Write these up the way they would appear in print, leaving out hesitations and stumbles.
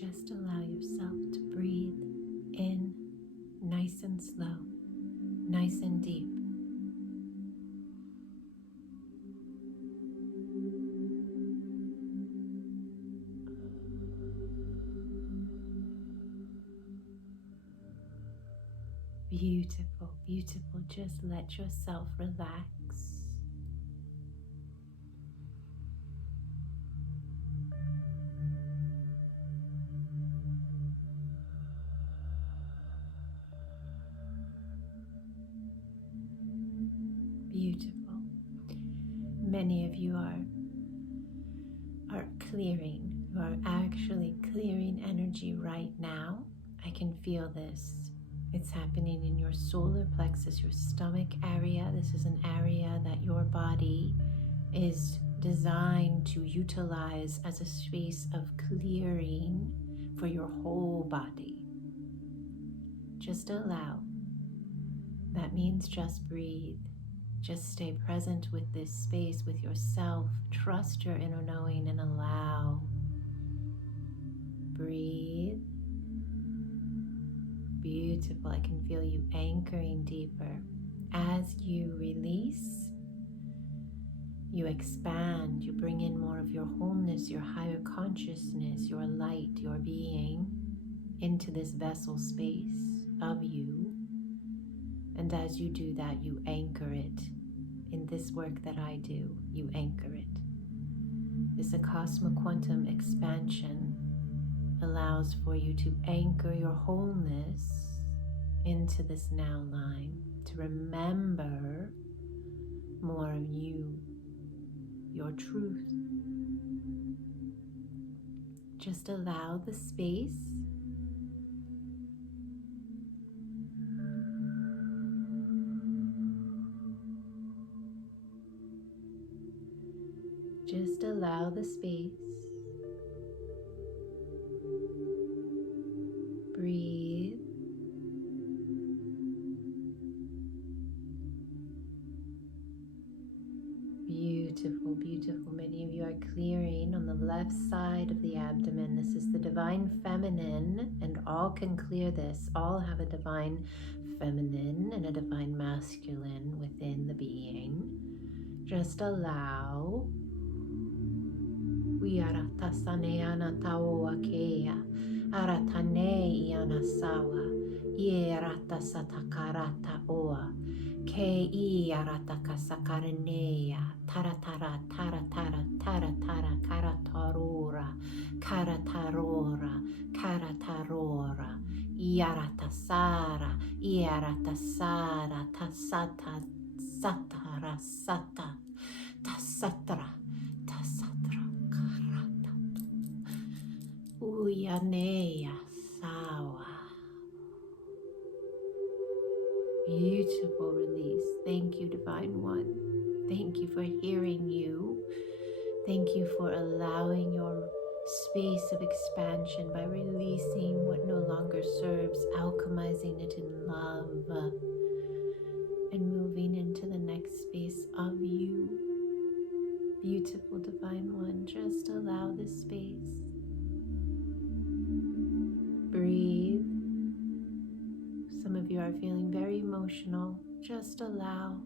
Just allow yourself to breathe in nice and slow, nice and deep. Beautiful, beautiful. Just let yourself relax. Beautiful. Many of you are clearing. You are actually clearing energy right now. I can feel this. It's happening in your solar plexus, your stomach area. This is an area that your body is designed to utilize as a space of clearing for your whole body. Just allow. That means just breathe. Just stay present with this space, with yourself. Trust your inner knowing and allow. Breathe. Beautiful. I can feel you anchoring deeper. As you release, you expand. You bring in more of your wholeness, your higher consciousness, your light, your being into this vessel space of you. And as you do that, you anchor it. In this work that I do, you anchor it. This Acasma quantum expansion allows for you to anchor your wholeness into this now line, to remember more of you, your truth. Just allow the space. Just allow the space. Breathe. Beautiful, beautiful. Many of you are clearing on the left side of the abdomen. This is the divine feminine, and all can clear this. All have a divine feminine and a divine masculine within the being. Just allow. We are tasaneana taoa kea, aratane iana sawa, ierata satakarata oa, ke I arata kasakaranea, taratara, taratara, taratara, karatarora, karatarora, karatarora, iaratasara, iaratasara, tasata, satara, sata, tasatra, tasatra, karata, uyanea, sawa. Beautiful release. Thank you, Divine One. Thank you for hearing you. Thank you for allowing your space of expansion by releasing what no longer serves, alchemizing it in love, and moving into the next space of you. Beautiful Divine One, just allow this space. Breathe. Some of you are feeling very emotional. Just allow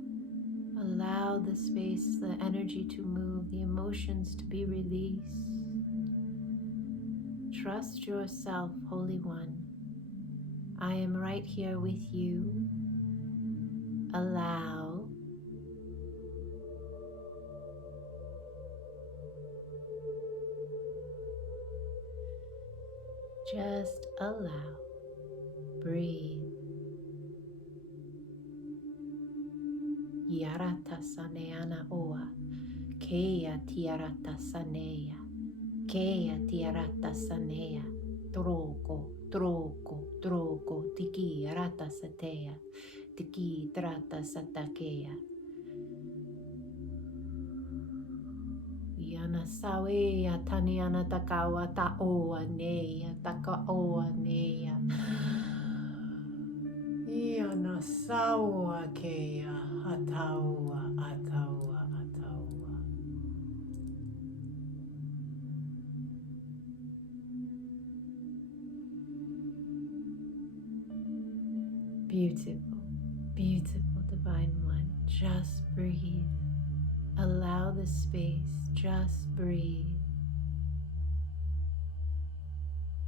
the space, the energy to move, the emotions to be released. Trust yourself, Holy One. I am right here with you. Allow. Just allow. Breathe. Yarata saneana oa, kea tiarata sanea, kea tiarata sanea, troko, troko, troko, tiki rata satea, tiki trata satakea. Yana sawea taniana takawa taoa nea, takaoa nea. Iana sawa kea ataua, ataua, ataua. Beautiful, beautiful Divine One. Just breathe. Allow the space. Just breathe.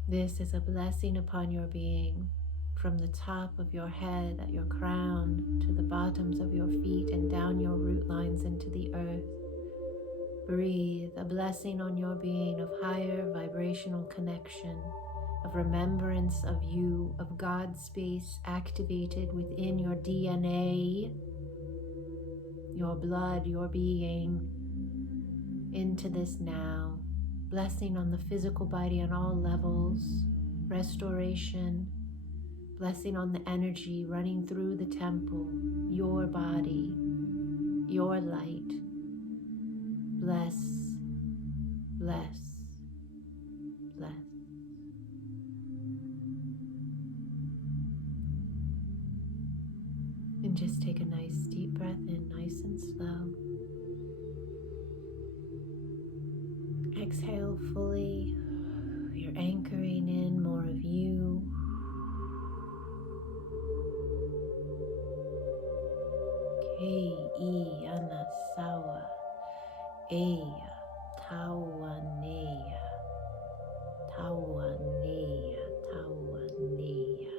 This is a blessing upon your being, from the top of your head at your crown to the bottoms of your feet and down your root lines into the earth. Breathe, a blessing on your being of higher vibrational connection, of remembrance of you, of God's space activated within your DNA, your blood, your being, into this now. Blessing on the physical body on all levels, restoration, blessing on the energy running through the temple, your body, your light. Bless, bless, bless. And just take a nice deep breath in, nice and slow. Exhale fully. You're anchoring in more of you. Kei anasawa, eya, tawanea, tawanea, tawanea.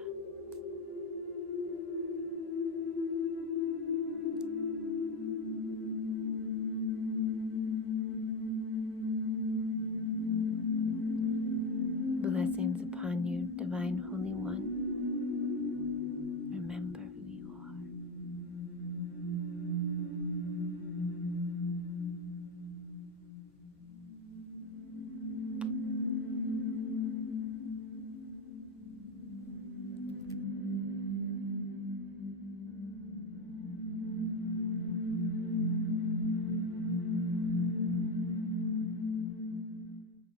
Blessings upon you, Divine Holy One.